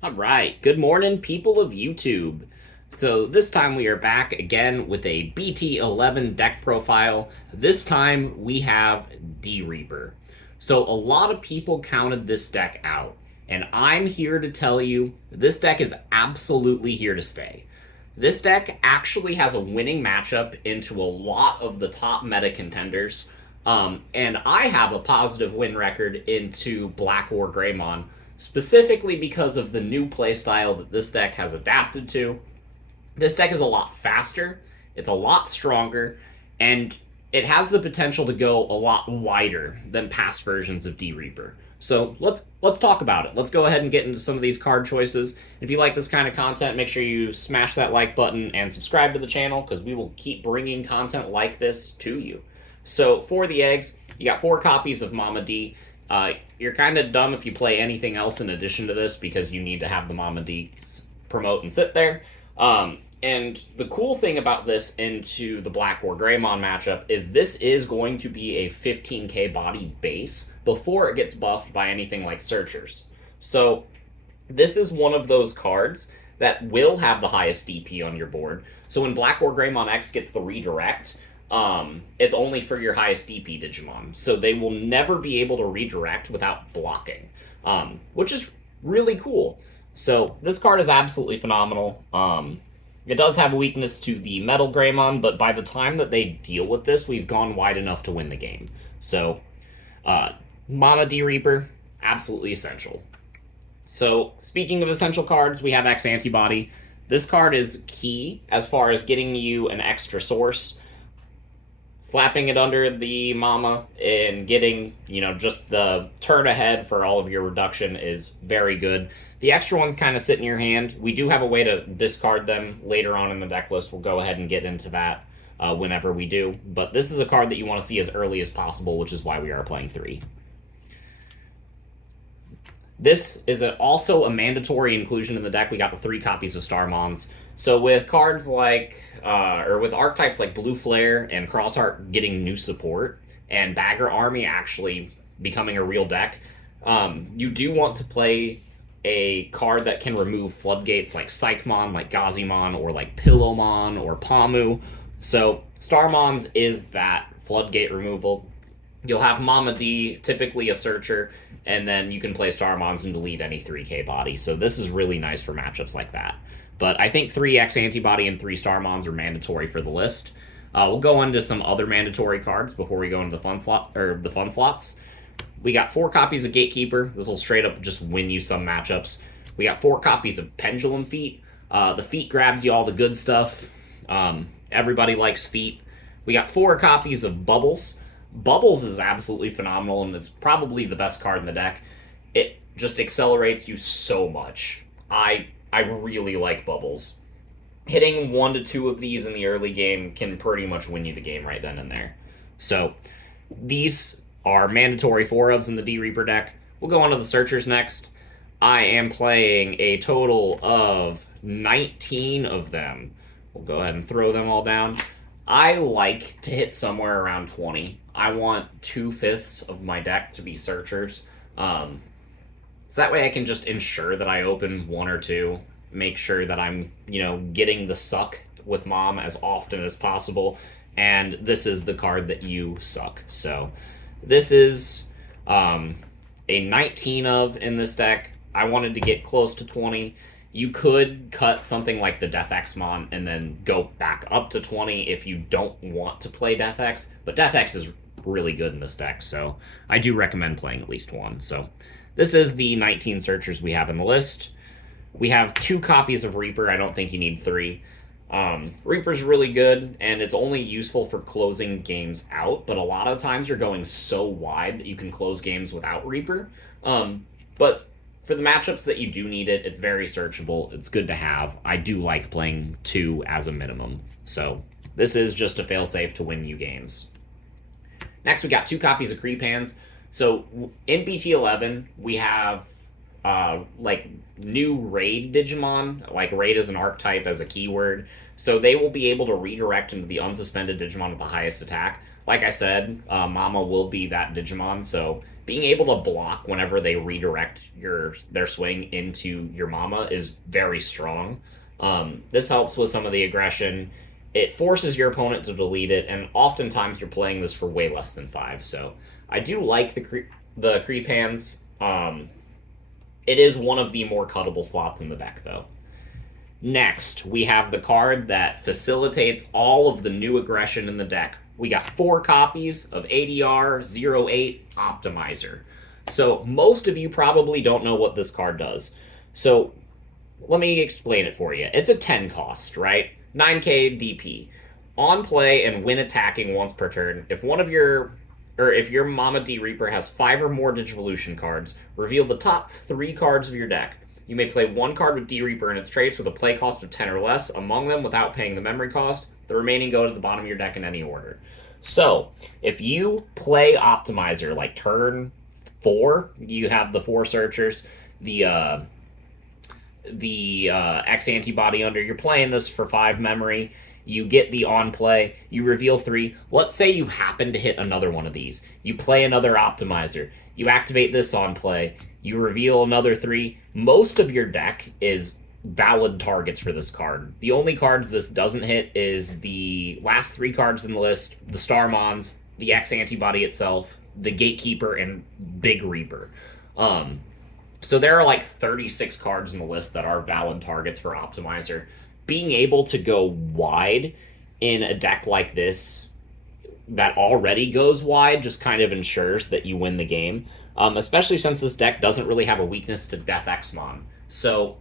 All right, good morning, people of YouTube. So this time we are back again with a Bt11 deck profile. This time we have D-Reaper. So a lot of people counted this deck out, and I'm here to tell you this deck is absolutely here to stay. This deck actually has a winning matchup into a lot of the top meta contenders, and I have a positive win record into Black War Greymon, specifically because of the new playstyle that this deck has adapted to. This deck is a lot faster, it's a lot stronger, and it has the potential to go a lot wider than past versions of D-Reaper. So let's talk about it. Let's go ahead and get into some of these card choices. If you like this kind of content, make sure you smash that like button and subscribe to the channel because we will keep bringing content like this to you. So for the eggs, you got 4 copies of Mama D. You're kind of dumb if you play anything else in addition to this because you need to have the Mama D promote and sit there. And the cool thing about this into the Black or Greymon matchup is this is going to be a 15k body base before it gets buffed by anything like Searchers. So this is one of those cards that will have the highest DP on your board. So when Black or Greymon X gets the redirect, it's only for your highest DP Digimon. So they will never be able to redirect without blocking, which is really cool. So this card is absolutely phenomenal. It does have a weakness to the Metal Greymon, but by the time that they deal with this, we've gone wide enough to win the game. So, Mana D-Reaper, absolutely essential. So, speaking of essential cards, we have X Antibody. This card is key as far as getting you an extra source, slapping it under the Mama, and getting, just the turn ahead for all of your reduction is very good. The extra ones kind of sit in your hand. We do have a way to discard them later on in the deck list. We'll go ahead and get into that whenever we do. But this is a card that you want to see as early as possible, which is why we are playing 3. This is also a mandatory inclusion in the deck. We got the 3 copies of Starmons. So with cards like, or with archetypes like Blue Flare and Crossheart getting new support, and Bagger Army actually becoming a real deck, you do want to play a card that can remove floodgates like Psychmon, like Gazimon, or like Pillowmon, or Pamu. So Starmons is that floodgate removal. You'll have Mama D, typically a Searcher, and then you can play Starmons and delete any 3k body. So this is really nice for matchups like that. But I think 3x Antibody and 3 Starmons are mandatory for the list. We'll go into some other mandatory cards before we go into the fun slots. We got 4 copies of Gatekeeper. This will straight up just win you some matchups. We got 4 copies of Pendulum Feet. The feet grabs you all the good stuff. Everybody likes feet. We got 4 copies of Bubbles. Bubbles is absolutely phenomenal, and it's probably the best card in the deck. It just accelerates you so much. I really like Bubbles. Hitting 1 to 2 of these in the early game can pretty much win you the game right then and there. So these are mandatory 4-ofs in the D-Reaper deck. We'll go on to the Searchers next. I am playing a total of 19 of them. We'll go ahead and throw them all down. I like to hit somewhere around 20. I want 2/5 of my deck to be Searchers. So that way I can just ensure that I open 1 or 2, make sure that I'm, getting the suck with Mom as often as possible, and this is the card that you suck. So this is a 19 of in this deck. I wanted to get close to 20. You could cut something like the DeathXmon and then go back up to 20 if you don't want to play DeathX, but DeathX is really good in this deck, so I do recommend playing at least 1. So this is the 19 Searchers we have in the list. We have 2 copies of Reaper. I don't think you need 3. Reaper's really good, and it's only useful for closing games out, but a lot of times you're going so wide that you can close games without Reaper. But for the matchups that you do need it, it's very searchable. It's good to have. I do like playing 2 as a minimum. So this is just a failsafe to win you games. Next, we got 2 copies of Creep Hands. So in Bt11, we have new raid Digimon. Like raid is an archetype as a keyword. So they will be able to redirect into the unsuspended Digimon with the highest attack. Like I said, Mama will be that Digimon, so being able to block whenever they redirect their swing into your mama is very strong. This helps with some of the aggression. It forces your opponent to delete it, and oftentimes you're playing this for way less than 5. So I do like the creep hands. It is one of the more cuttable slots in the deck, though. Next, we have the card that facilitates all of the new aggression in the deck. We got 4 copies of ADR-08 Optimizer. So most of you probably don't know what this card does. So let me explain it for you. It's a 10 cost, right? 9k DP. On play and when attacking once per turn, if your Mama D Reaper has 5 or more Digivolution cards, reveal the top 3 cards of your deck. You may play 1 card with D Reaper and its traits with a play cost of 10 or less among them without paying the memory cost. The remaining go to the bottom of your deck in any order. So, if you play Optimizer like turn 4, you have the 4 searchers, the X antibody under, you're playing this for 5 memory. You get the on play, you reveal 3. Let's say you happen to hit another one of these. You play another Optimizer. You activate this on play. You reveal another 3. Most of your deck is valid targets for this card. The only cards this doesn't hit is the last 3 cards in the list, the Starmons, the X antibody itself, the Gatekeeper, and Big Reaper. So there are like 36 cards in the list that are valid targets for Optimizer. Being able to go wide in a deck like this that already goes wide just kind of ensures that you win the game, especially since this deck doesn't really have a weakness to DeathXmon. So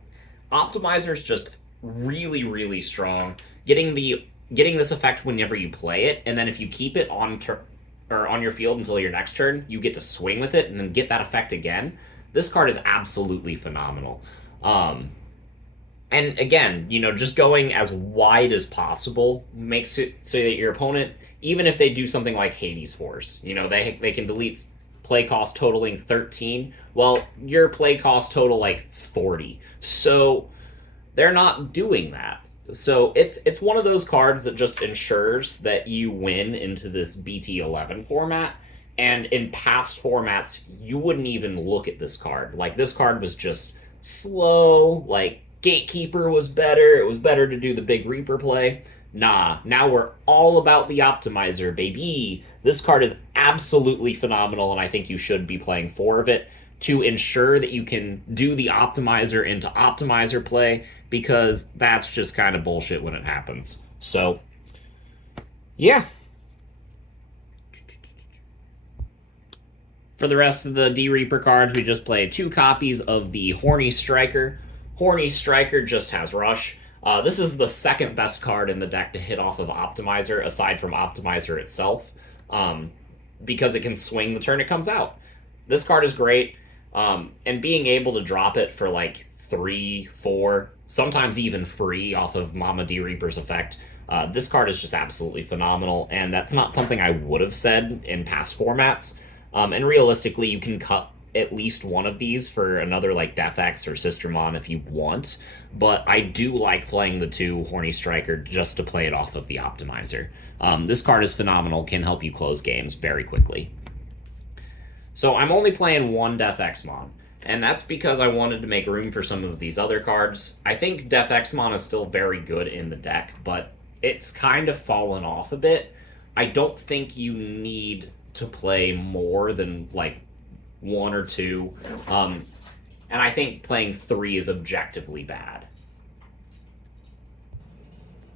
Optimizer is just really, really strong. Getting this effect whenever you play it, and then if you keep it on your field until your next turn, you get to swing with it and then get that effect again. This card is absolutely phenomenal. And again, just going as wide as possible makes it so that your opponent, even if they do something like Hades Force, they can delete play cost totaling 13. Well, your play cost total like 40. So they're not doing that. So it's one of those cards that just ensures that you win into this Bt11 format. And in past formats, you wouldn't even look at this card. Like, this card was just slow. Like, Gatekeeper was better. It was better to do the Big Reaper play. Nah, now we're all about the Optimizer, baby. This card is absolutely phenomenal, and I think you should be playing 4 of it to ensure that you can do the Optimizer into Optimizer play, because that's just kind of bullshit when it happens. So, yeah. For the rest of the D Reaper cards, we just play 2 copies of the Horny Striker. Horny Striker just has Rush. This is the second best card in the deck to hit off of Optimizer, aside from Optimizer itself, because it can swing the turn it comes out. This card is great, and being able to drop it for like 3, 4, sometimes even free off of Mama D Reaper's effect, this card is just absolutely phenomenal, and that's not something I would have said in past formats. And realistically, you can cut at least one of these for another like DeathX or Sistermon if you want, but I do like playing the 2 Horny Striker just to play it off of the Optimizer. This card is phenomenal, can help you close games very quickly. So I'm only playing 1 DeathXmon, and that's because I wanted to make room for some of these other cards. I think DeathXmon is still very good in the deck, but it's kind of fallen off a bit. I don't think you need to play more than like 1 or 2, and I think playing 3 is objectively bad.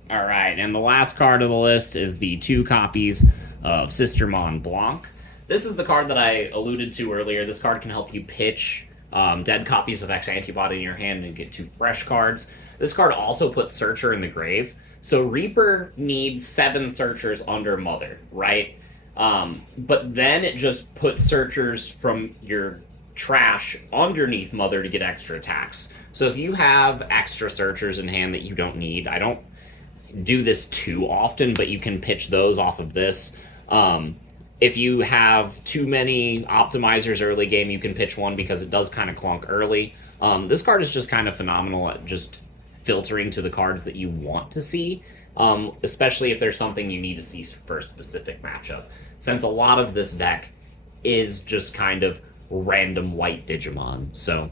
Alright, and the last card of the list is the 2 copies of Sistermon Blanc. This is the card that I alluded to earlier. This card can help you pitch dead copies of X Antibody in your hand and get 2 fresh cards. This card also puts Searcher in the grave. So Reaper needs 7 Searchers under Mother, right? But then it just puts Searchers from your trash underneath Mother to get extra attacks. So if you have extra Searchers in hand that you don't need, I don't do this too often, but you can pitch those off of this. If you have too many Optimizers early game, you can pitch one because it does kind of clunk early. This card is just kind of phenomenal at just filtering to the cards that you want to see, especially if there's something you need to see for a specific matchup. Since a lot of this deck is just kind of random white Digimon. So,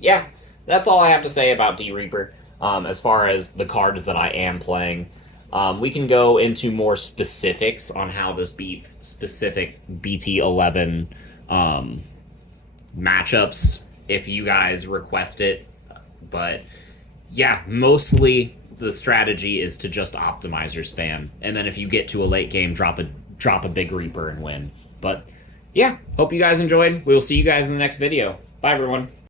yeah, that's all I have to say about D-Reaper. As far as the cards that I am playing, we can go into more specifics on how this beats specific Bt11 matchups if you guys request it. But yeah, mostly the strategy is to just optimize your spam, and then if you get to a late game, drop a big Reaper and win. But yeah, hope you guys enjoyed. We will see you guys in the next video. Bye, everyone.